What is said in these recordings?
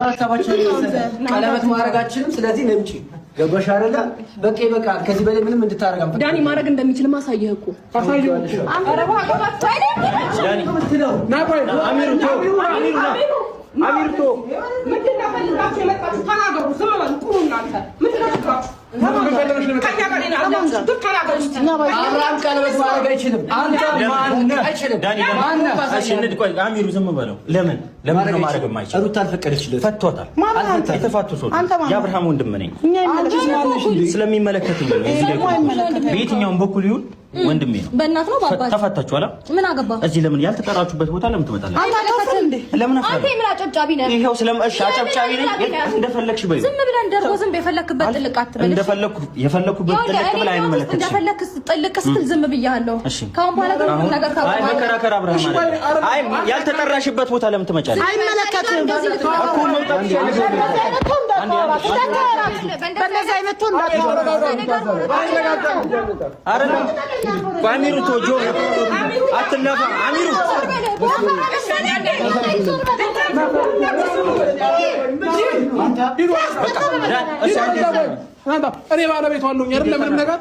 ሐሳባችን ቀለበት ማድረጋችንም ስለዚህ ነምጪ ገባሽ አይደለ? በቃ በቃ ከዚህ በላይ ምንም እንድታረጋ አንተ ዳኒ ማድረግ እንደሚችል ማሳየህ እኮ አሳየው። አረባ አቀባታ ዳኒ ና ቆይ አሚርቶ ምንድን ነው ፈልጋችሁ የመጣችሁ? ተናገሩ። ዝም በሉ ቁሙ እናንተ ምንድን ነው ፈልጋችሁ? አብርሃም ቀለበት ማድረግ አይችልም። አንተ ማን አይችልም? ዳኒ አሽንድ ቆይ አሚሩ ዝም በለው። ለምን ነው ማድረግ የማይችል? ሩት አልፈቀደችለት። ፈቷታል። የተፋቱ ሰው የአብርሃም ወንድም ነኝ ስለሚመለከተኝ ነው። በየትኛውም በኩል ይሁን ወንድሜ ነው። በእናት ነው ባባስ ተፋታችኋል። ምን አገባ? እዚህ ለምን ያልተጠራችሁበት ቦታ ለምን ትመጣለህ? ለምን አንተ ምን አጨብጫቢ ነህ? ይሄው ስለምእሺ አጨብጫቢ ነኝ። እንደፈለግሽ በይ። ዝም ብለህ እንደርጎ ዝም በፈለክበት ጥልቅ አትበል። እንደፈለኩ የፈለኩበት ጥልቅ ብላ አይመለከትሽ። እንደፈለክስ ጥልቅ ስትል ዝም ብያለሁ። ካሁን በኋላ ግን ነገር ካባ አይ መከራከር አብርሃም ማለት አይ ያልተጠራሽበት ቦታ ለምን ትመጫለሽ? አይመለከትም። እኮ መውጣት በእንደዚህ አይነት ቶን አይደለም አሚሩ ተወጆ አትለፋ አሚሩ እኔ ባለቤቷ አለኝ አይደል? ምንም ነገር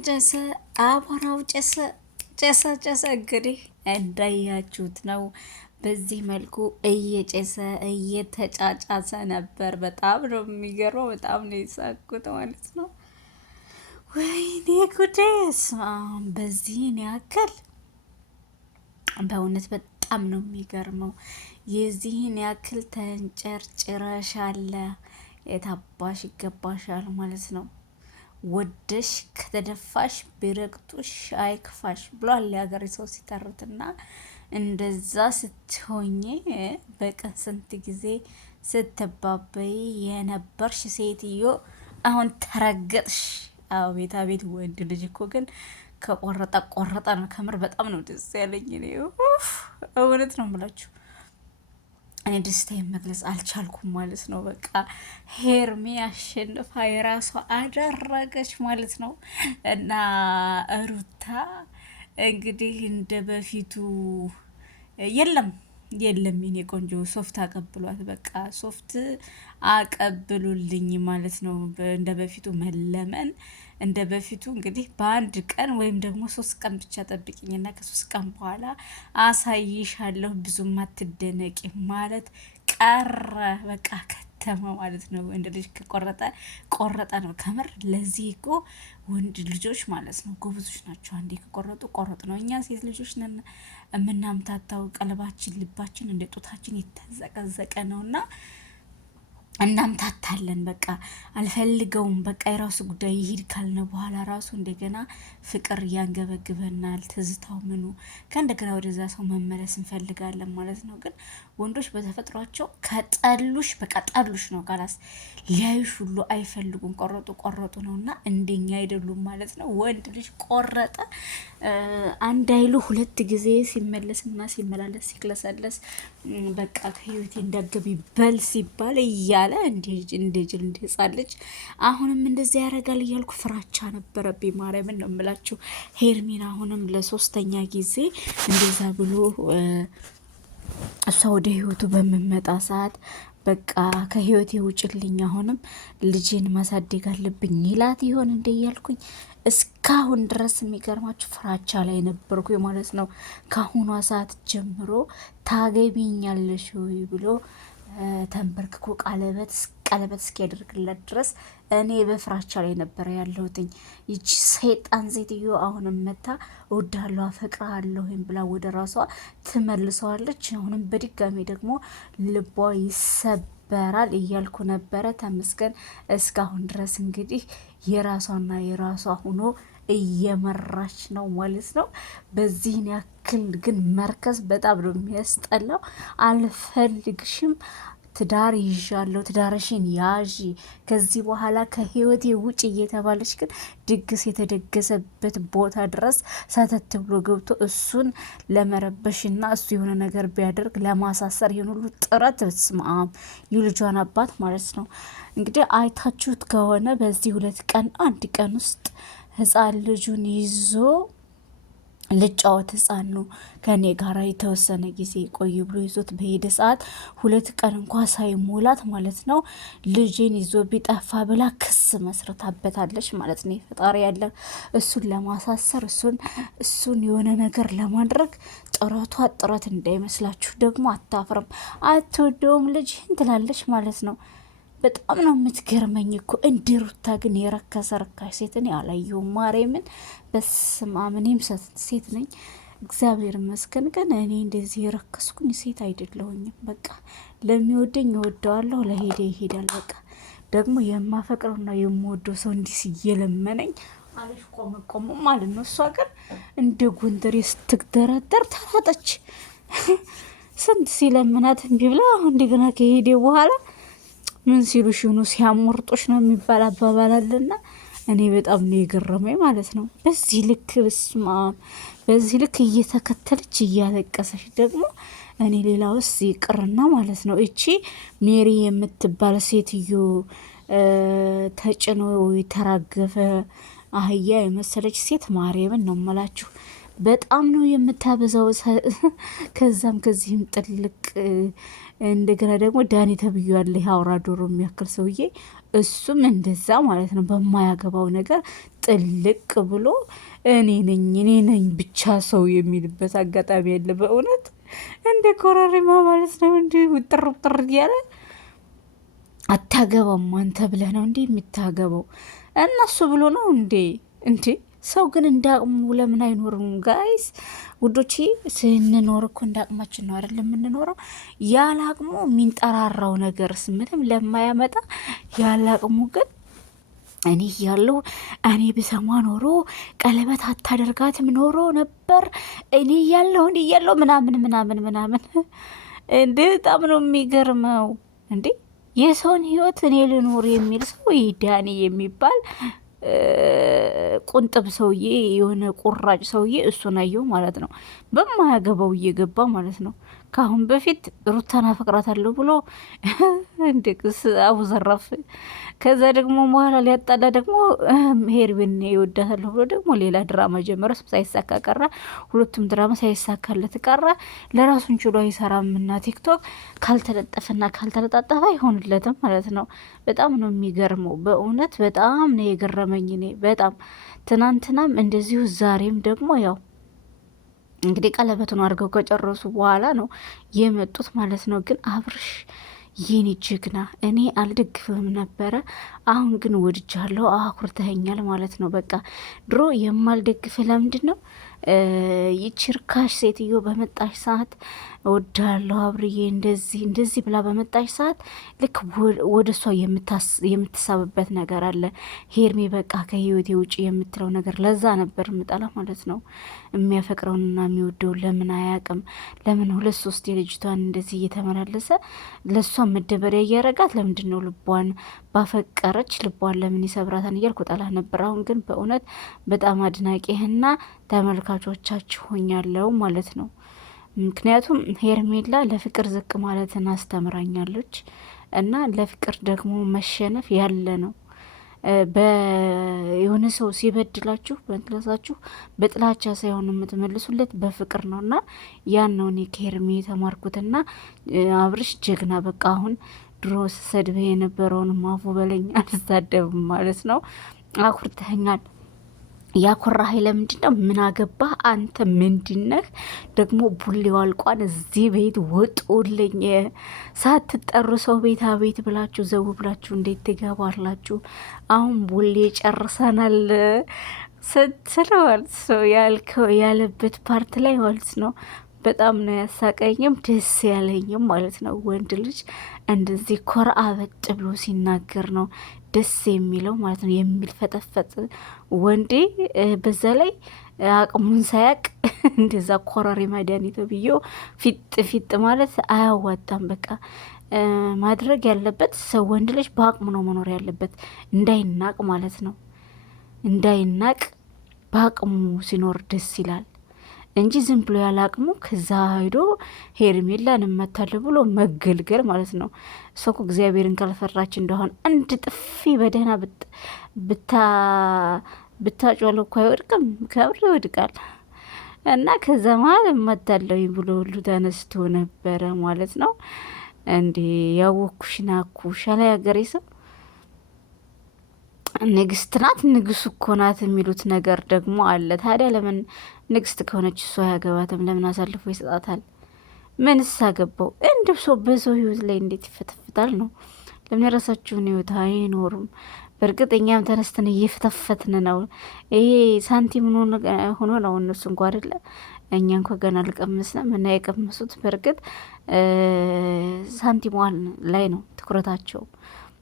ጨሰ አቧራው ጨሰ እንግዲህ እንዳያችሁት ነው። በዚህ መልኩ እየጨሰ እየተጫጫሰ ነበር። በጣም ነው የሚገርመው። በጣም ነው የሳቁት ማለት ነው። ወይኔ ጉዴስ! በዚህን ያክል በእውነት በጣም ነው የሚገርመው። የዚህን ያክል ተንጨርጭረሻል፣ የታባሽ ይገባሻል ማለት ነው። ወደሽ ከተደፋሽ ቢረግጡሽ አይክፋሽ ብሏል የሀገሬ ሰው ሲተርትና፣ እንደዛ ስትሆኝ በቀን ስንት ጊዜ ስትባበይ የነበርሽ ሴትዮ አሁን ተረገጥሽ። አቤት አቤት! ወንድ ልጅ እኮ ግን ከቆረጠ ቆረጠ ነው። ከምር በጣም ነው ደስ ያለኝ። እውነት ነው የምላችሁ። እኔ ደስታዬን መግለጽ አልቻልኩም ማለት ነው። በቃ ሄርሜ አሸንፋ የራሷ አደረገች ማለት ነው። እና ሩታ እንግዲህ እንደ በፊቱ የለም የኔ ቆንጆ ሶፍት አቀብሏት፣ በቃ ሶፍት አቀብሉልኝ ማለት ነው። እንደ በፊቱ መለመን እንደ በፊቱ እንግዲህ በአንድ ቀን ወይም ደግሞ 3 ቀን ብቻ ጠብቂኝና ከ3 ቀን በኋላ አሳይሻለሁ ብዙም አትደነቂ ማለት ቀረ። በቃ ከተማ ማለት ነው። ወንድ ልጅ ከቆረጠ ቆረጠ ነው። ከምር ለዚህ እኮ ወንድ ልጆች ማለት ነው ጎበዞች ናቸው። አንዴ ከቆረጡ ቆረጡ ነው። እኛ ሴት ልጆች ነን የምናምታታው። ቀለባችን ልባችን እንደ ጡታችን የተዘቀዘቀ ነውና እናምታታለን። በቃ አልፈልገውም፣ በቃ የራሱ ጉዳይ ይሄድ ካልነ በኋላ ራሱ እንደገና ፍቅር ያንገበግበናል። ትዝታው ምኑ ከእንደገና ወደዛ ሰው መመለስ እንፈልጋለን ማለት ነው። ግን ወንዶች በተፈጥሯቸው ከጠሉሽ በቃ ጠሉሽ ነው። ካላስ ሊያዩሽ ሁሉ አይፈልጉም። ቆረጡ ነውና እንደኛ አይደሉም ማለት ነው። ወንድ ልጅ ቆረጠ አንድ አይሉ 2 ጊዜ ሲመለስና ሲመላለስ ሲክለሰለስ በቃ ከህይወቴ እንዳገቢ በል ሲባል እያለ እንደ ጅል እንደ ህጻን ልጅ አሁንም እንደዚህ ያደርጋል እያልኩ ፍራቻ ነበረብኝ። ማርያምን ነው የምላችሁ። ሄርሜን አሁንም ለ3ኛ ጊዜ እንደዛ ብሎ እሷ ወደ ህይወቱ በምመጣ ሰዓት በቃ ከህይወቴ ውጭልኝ፣ አሁንም ልጄን ማሳደግ አለብኝ ይላት ይሆን እንደ እያልኩኝ እስካሁን ድረስ የሚገርማችሁ ፍራቻ ላይ ነበርኩ ማለት ነው። ከአሁኗ ሰዓት ጀምሮ ታገቢኛለሽ ወይ ብሎ ተንበርክኮ ቀለበት እስኪያደርግለት ድረስ እኔ በፍራቻ ላይ ነበረ ያለሁትኝ። ይቺ ሰይጣን ሴትዮ አሁንም መታ እወድሃለሁ አፈቅርሃለሁ ብላ ወደ ራሷ ትመልሰዋለች። አሁንም በድጋሚ ደግሞ ልቧ ይሰበራል እያልኩ ነበረ። ተመስገን እስካሁን ድረስ እንግዲህ የራሷና የራሷ ሆኖ እየመራች ነው ማለት ነው። በዚህን ያክል ግን መርከዝ በጣም ነው የሚያስጠላው። አልፈልግሽም ትዳር ይዣለሁ፣ ትዳርሽን ያዢ፣ ከዚህ በኋላ ከህይወቴ ውጭ እየተባለች ግን ድግስ የተደገሰበት ቦታ ድረስ ሰተት ብሎ ገብቶ እሱን ለመረበሽና እሱ የሆነ ነገር ቢያደርግ ለማሳሰር ይህን ሁሉ ጥረት ስማም የልጇን አባት ማለት ነው። እንግዲህ አይታችሁት ከሆነ በዚህ 2 ቀን 1 ቀን ውስጥ ህፃን ልጁን ይዞ ልጫወት ህፃን ነው ከኔ ጋር የተወሰነ ጊዜ ቆይ ብሎ ይዞት በሄደ ሰዓት 2 ቀን እንኳ ሳይሞላት ማለት ነው ልጄን ይዞ ቢጠፋ ብላ ክስ መስርታበታለች ማለት ነው። ፈጣሪ ያለ እሱን ለማሳሰር እሱን የሆነ ነገር ለማድረግ ጥረት እንዳይመስላችሁ። ደግሞ አታፍርም፣ አትወደውም ልጅህን ትላለች ማለት ነው። በጣም ነው የምትገርመኝ እኮ እንደ ሩታ ግን የረከሰ ርካሽ ሴትን ያላየሁም። ማርያምን በስመ አብ እኔም ሴት ነኝ እግዚአብሔር ይመስገን፣ ግን እኔ እንደዚህ የረከስኩኝ ሴት አይደለሁኝም። በቃ ለሚወደኝ እወደዋለሁ፣ ለሄደ ይሄዳል። በቃ ደግሞ የማፈቅረውና የምወደው ሰው እንዲህ እየለመነኝ አለሽ ቆመ ማለት ነው። እሷ ግን እንደ ጎንደሬ ስትግደረደር ተራጠች። ስንት ሲለምናት እምቢ ብላ እንደገና ከሄደ በኋላ ምን ሲሉ ሽኑ ሲያሞርጦሽ ነው የሚባል አባባል አለና እኔ በጣም ነው የገረመኝ ማለት ነው። በዚህ ልክ በስማ በዚህ ልክ እየተከተለች እያለቀሰች ደግሞ እኔ ሌላውስ ይቅርና ማለት ነው እቺ ሜሪ የምትባል ሴትዮ ተጭኖ የተራገፈ አህያ የመሰለች ሴት ማርያምን ነው የምላችሁ። በጣም ነው የምታበዛው። ከዛም ከዚህም ጥልቅ እንደገና ደግሞ ዳኒ ተብያለ አውራ ዶሮ የሚያክል ሰውዬ እሱም እንደዛ ማለት ነው በማያገባው ነገር ጥልቅ ብሎ እኔ ነኝ ብቻ ሰው የሚልበት አጋጣሚ ያለ በእውነት እንደ ኮረሪማ ማለት ነው። እንዲ ውጥር እያለ አታገባም አንተ ብለህ ነው እንዴ የምታገባው? እነሱ ብሎ ነው እንዴ ሰው ግን እንዳቅሙ ለምን አይኖርም? ጋይስ ውዶቼ ስንኖር እኮ እንዳቅማችን ነው አይደል የምንኖረው። ያለ አቅሙ የሚንጠራራው ነገርስ ምንም ለማያመጣ ያለ አቅሙ ግን እኔ ያለው እኔ ብሰማ ኖሮ ቀለበት አታደርጋትም ኖሮ ነበር እኔ ያለው ምናምን እንዴ በጣም ነው የሚገርመው። እንዴ የሰውን ህይወት እኔ ልኖር የሚል ሰው ዳኒ የሚባል ቁንጥብ ሰውዬ የሆነ ቁራጭ ሰውዬ እሱን አየው ማለት ነው። በማያገባው እየገባ ማለት ነው። ካሁን በፊት ሩታን አፈቅራታለሁ ብሎ እንደቅስ አቡ ዘራፍ። ከዛ ደግሞ በኋላ ሊያጣላ ደግሞ ሄርቤን ይወዳታለሁ ብሎ ደግሞ ሌላ ድራማ ጀመረ። ሳይሳካ ቀረ። ሁለቱም ድራማ ሳይሳካለት ቀረ። ለራሱን ችሎ አይሰራምና ቲክቶክ ካልተለጠፈና ካልተለጣጠፈ አይሆንለትም ማለት ነው። በጣም ነው የሚገርመው። በእውነት በጣም ነው የገረመኝ እኔ በጣም ትናንትናም እንደዚሁ ዛሬም ደግሞ ያው እንግዲህ ቀለበቱን አድርገው ከጨረሱ በኋላ ነው የመጡት ማለት ነው። ግን አብርሽ የኔ ጀግና እኔ አልደግፍም ነበረ፣ አሁን ግን ወድጃለሁ፣ አኩርተኸኛል ማለት ነው። በቃ ድሮ የማልደግፍ ለምንድን ነው ይቺ ርካሽ ሴትዮ በመጣሽ ሰዓት ወዳለሁ አብርዬ እንደዚህ ብላ በመጣሽ ሰዓት ልክ ወደ እሷ የምትሳብበት ነገር አለ። ሄርሜ በቃ ከህይወቴ ውጭ የምትለው ነገር ለዛ ነበር ምጠላ ማለት ነው። የሚያፈቅረውንና የሚወደውን ለምን አያቅም? ለምን 2-3 የልጅቷን እንደዚህ እየተመላለሰ ለእሷ መደበሪያ እያረጋት ለምንድን ነው? ልቧን ባፈቀረች ልቧን ለምን ይሰብራታን እያልኩ ጠላ ነበር። አሁን ግን በእውነት በጣም አድናቂህና ተመልካቾቻችሁ ሆኛለሁ ማለት ነው። ምክንያቱም ሄርሜላ ለፍቅር ዝቅ ማለትን አስተምራኛለች እና ለፍቅር ደግሞ መሸነፍ ያለ ነው። የሆነ ሰው ሲበድላችሁ በእንትለሳችሁ በጥላቻ ሳይሆን የምትመልሱለት በፍቅር ነው እና ያን ነው እኔ ከሄርሜ የተማርኩትና አብርሽ ጀግና በቃ አሁን ድሮ ሰድበ የነበረውን ማፉ በለኝ አልሳደብም ማለት ነው። አኩርተኸኛል። ያኮራህ ለምንድን ነው? ምን አገባህ አንተ? ምንድነህ ደግሞ? ቡሌው አልቋን እዚህ ቤት ወጡልኝ። ሳትጠሩ ሰው ቤት አቤት ብላችሁ ዘው ብላችሁ እንዴት ትገባላችሁ? አሁን ቡሌ ጨርሰናል ስትለው ሰው ያልከው ያለበት ፓርት ላይ ማለት ነው። በጣም ነው ያሳቀኝም ደስ ያለኝም ማለት ነው። ወንድ ልጅ እንደዚህ ኮራ አበጥ ብሎ ሲናገር ነው ደስ የሚለው ማለት ነው። የሚልፈጠፈጥ ወንዴ በዛ ላይ አቅሙን ሳያቅ እንደዛ ኮራሪ መድኃኒት ብዬ ፊጥ ማለት አያዋጣም። በቃ ማድረግ ያለበት ሰው ወንድ ልጅ በአቅሙ ነው መኖር ያለበት፣ እንዳይናቅ ማለት ነው። እንዳይናቅ በአቅሙ ሲኖር ደስ ይላል እንጂ ዝም ብሎ ያለ አቅሙ ከዛ ሄዶ ሄርሜላን እመታለሁ ብሎ መገልገል ማለት ነው። እሷ እኮ እግዚአብሔርን ካልፈራች እንደሆነ አንድ ጥፊ በደህና ብታጮለ እኮ አይወድቅም፣ ከብር ይወድቃል። እና ከዛ መሀል እመታለሁ ብሎ ሁሉ ተነስቶ ነበረ ማለት ነው። እንዴ ያወኩሽ ናኩሽ አላይ ሀገሬ ሰው ንግስት ናት ንጉስ እኮ ናት የሚሉት ነገር ደግሞ አለ። ታዲያ ለምን ንግስት ከሆነች እሷ ያገባትም ለምን አሳልፎ ይሰጣታል? ምንስ አገባው? እንደው ሰው በሰው ህይወት ላይ እንዴት ይፈተፍታል ነው? ለምን የራሳችሁን ህይወት አይኖሩም? በእርግጥ እኛም ተነስተን እየፈተፈትን ነው። ይሄ ሳንቲም ሆኖ ነው እነሱ እንኳ አይደለ፣ እኛ እንኳ ገና አልቀመስንም እና የቀመሱት በእርግጥ ሳንቲሟን ላይ ነው ትኩረታቸው።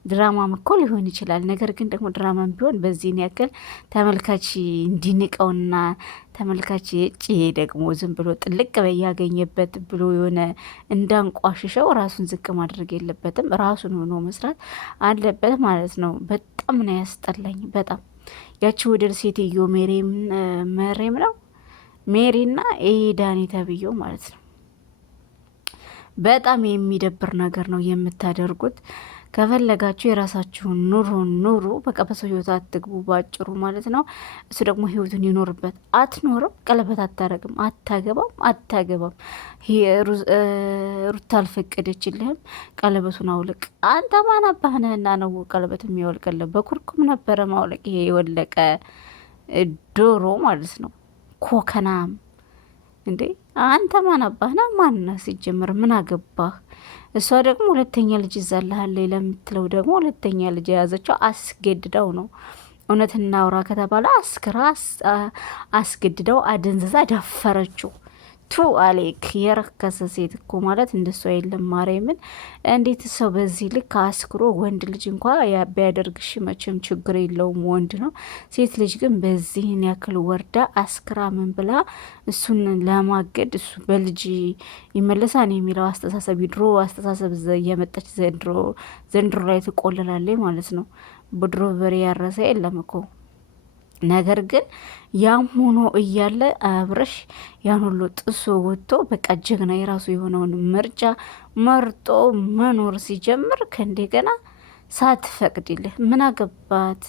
ድራማም እኮ ሊሆን ይችላል። ነገር ግን ደግሞ ድራማም ቢሆን በዚህን ያክል ተመልካች እንዲንቀውና ተመልካች የጭ ደግሞ ዝም ብሎ ጥልቅ በያገኘበት ብሎ የሆነ እንዳንቋሽሸው ራሱን ዝቅ ማድረግ የለበትም። ራሱን ሆኖ መስራት አለበት ማለት ነው። በጣም ነው ያስጠላኝ። በጣም ያቺ ወደር ሴትዮ መሬም ነው ሜሪና ይሄ ዳኒ ተብዬው ማለት ነው። በጣም የሚደብር ነገር ነው የምታደርጉት። ከፈለጋችሁ የራሳችሁን ኑሩ። በቃ በሰው ህይወት አትግቡ ባጭሩ ማለት ነው። እሱ ደግሞ ህይወቱን ይኖርበት። አትኖርም፣ ቀለበት አታረግም፣ አታገባም። ሩታ አልፈቀደችልህም፣ ቀለበቱን አውልቅ። አንተ ማን አባህነህና ነው ቀለበት የሚያወልቅልህ? በኩርኩም ነበረ ማውለቅ። ይሄ የወለቀ ዶሮ ማለት ነው። ኮከናም እንዴ አንተ ማን አባህና? ማንና ሲጀምር ምን አገባህ? እሷ ደግሞ ሁለተኛ ልጅ ይዛልሃለች ለምትለው ደግሞ ሁለተኛ ልጅ የያዘችው አስገድደው ነው። እውነት እናውራ ከተባለ አስክራ አስገድደው አደንዝዛ ዳፈረችው። ቱ አሌክ የረከሰ ሴት እኮ ማለት እንደሷ የለም። ማርያምን እንዴት ሰው በዚህ ልክ አስክሮ ወንድ ልጅ እንኳ ቢያደርግሽ መቼም ችግር የለውም ወንድ ነው። ሴት ልጅ ግን በዚህን ያክል ወርዳ አስክራ ምን ብላ እሱን ለማገድ እሱ በልጅ ይመለሳል የሚለው አስተሳሰብ ድሮ አስተሳሰብ እየመጣች ዘንድሮ ላይ ትቆልላለች ማለት ነው። በድሮ በሬ ያረሰ የለም እኮ። ነገር ግን ያም ሆኖ እያለ አብረሽ ያን ሁሉ ጥሶ ወጥቶ በቃ ጀግና የራሱ የሆነውን ምርጫ መርጦ መኖር ሲጀምር ከእንደገና ሳትፈቅድልህ ምን አገባት?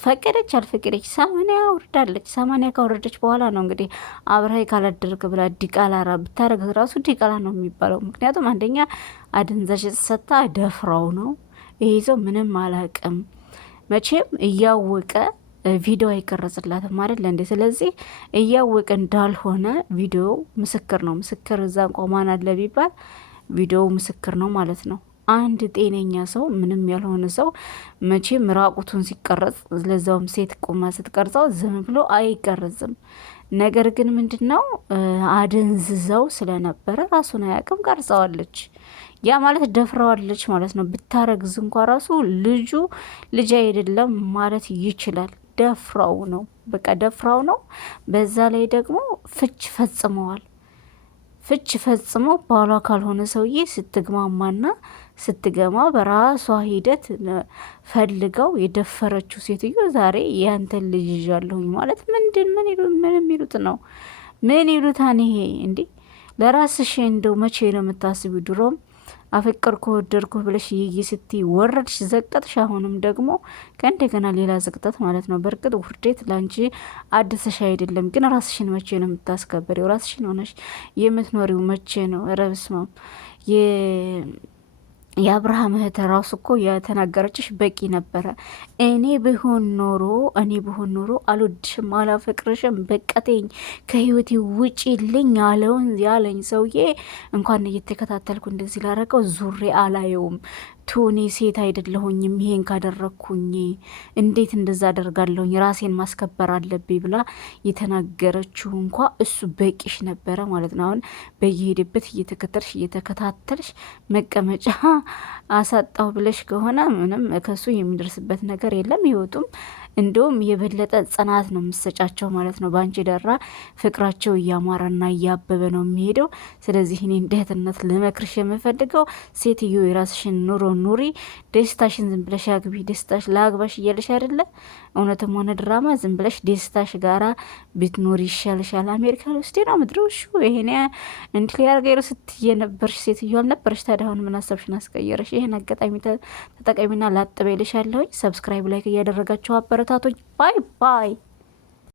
ፈቀደች አልፈቀደች 80 ወርዳለች። 80 ካወረደች በኋላ ነው እንግዲህ አብረሃይ ካላደርግ ብላ ዲቃላ ብታረግ ራሱ ዲቃላ ነው የሚባለው። ምክንያቱም አንደኛ አደንዛዥ ሰታ ደፍራው ነው። ይሄ ሰው ምንም አላቅም መቼም እያወቀ ቪዲዮ አይቀረጽላትም አይደል እንዴ? ስለዚህ እያወቀ እንዳልሆነ ቪዲዮ ምስክር ነው። ምስክር እዛ ቆማን አለ ቢባል ቪዲዮ ምስክር ነው ማለት ነው። አንድ ጤነኛ ሰው ምንም ያልሆነ ሰው መቼም ራቁቱን ሲቀረጽ ለዛውም ሴት ቁማ ስትቀርጸው ዝም ብሎ አይቀረጽም። ነገር ግን ምንድነው አደንዝዘው ስለነበረ ራሱን አያውቅም ቀርጸዋለች። ያ ማለት ደፍረዋለች ማለት ነው። ብታረግዝ እንኳ ራሱ ልጅ አይደለም ማለት ይችላል። ደፍራው ነው፣ በቃ ደፍራው ነው። በዛ ላይ ደግሞ ፍች ፈጽመዋል። ፍች ፈጽመው ባሏ ካልሆነ ሰውዬ ስትግማማና ስትገማ በራሷ ሂደት ፈልገው የደፈረችው ሴትዮ ዛሬ ያንተን ልጅ ይዣለሁኝ ማለት ምን የሚሉት ነው? ምን ይሉታን? ይሄ እንዴ ለራስሽ እንደው መቼ ነው የምታስቢው? ድሮም አፈቀርኩ ወደድኩ ብለሽ ይይ ስትይ ወረድሽ፣ ዘቀጥሽ። አሁንም ደግሞ ከእንደገና ሌላ ዘቅጠት ማለት ነው። በእርግጥ ውርዴት ላንቺ አዲስሽ አይደለም፣ ግን ራስሽን መቼ ነው የምታስከበሪው? ራስሽን ሆነሽ የምትኖሪው መቼ ነው? ረብስማም የአብርሃም እህት ራሱ እኮ የተናገረችሽ በቂ ነበረ። እኔ ብሆን ኖሮ አልወድሽም፣ አላፈቅርሽም፣ በቀተኝ፣ ከህይወቴ ውጪልኝ ያለኝ ሰውዬ እንኳን እየተከታተልኩ እንደዚህ ላረገው ዙሬ አላየውም። ቱኔ ሴት አይደለሁኝም ይሄን ካደረግኩኝ እንዴት እንደዛ አደርጋለሁኝ? ራሴን ማስከበር አለብኝ ብላ የተናገረችው እንኳ እሱ በቂሽ ነበረ ማለት ነው። አሁን በየሄደበት እየተከታተልሽ መቀመጫ አሳጣው ብለሽ ከሆነ ምንም ከሱ የሚደርስበት ነገር የለም። ህይወቱም እንደውም የበለጠ ጽናት ነው የምትሰጫቸው ማለት ነው። በአንቺ ደራ ፍቅራቸው እያማረና እያበበ ነው የሚሄደው። ስለዚህ እኔ እንደ እህትነት ልመክርሽ የምፈልገው ሴትዮ የራስሽን ኑሮ ኑሪ፣ ደስታሽን ዝም ብለሽ አግቢ። ደስታሽ ለአግባሽ እያለሽ አይደለ? እውነትም ሆነ ድራማ ዝም ብለሽ ደስታሽ ጋራ ብትኖሪ ይሻልሻል። አሜሪካን ውስጥ ነው ምድሮሹ ይሄን እንት ሊያርገሩ ስትይ የነበርሽ ሴትዮ አልነበረሽ? ታዲያ አሁን ምን ሀሳብሽን አስቀየረሽ? ይሄን አጋጣሚ ተጠቀሚና ላጥበይልሻለሁ። ሰብስክራይብ ላይክ እያደረጋችሁ አበረታቶች። ባይ ባይ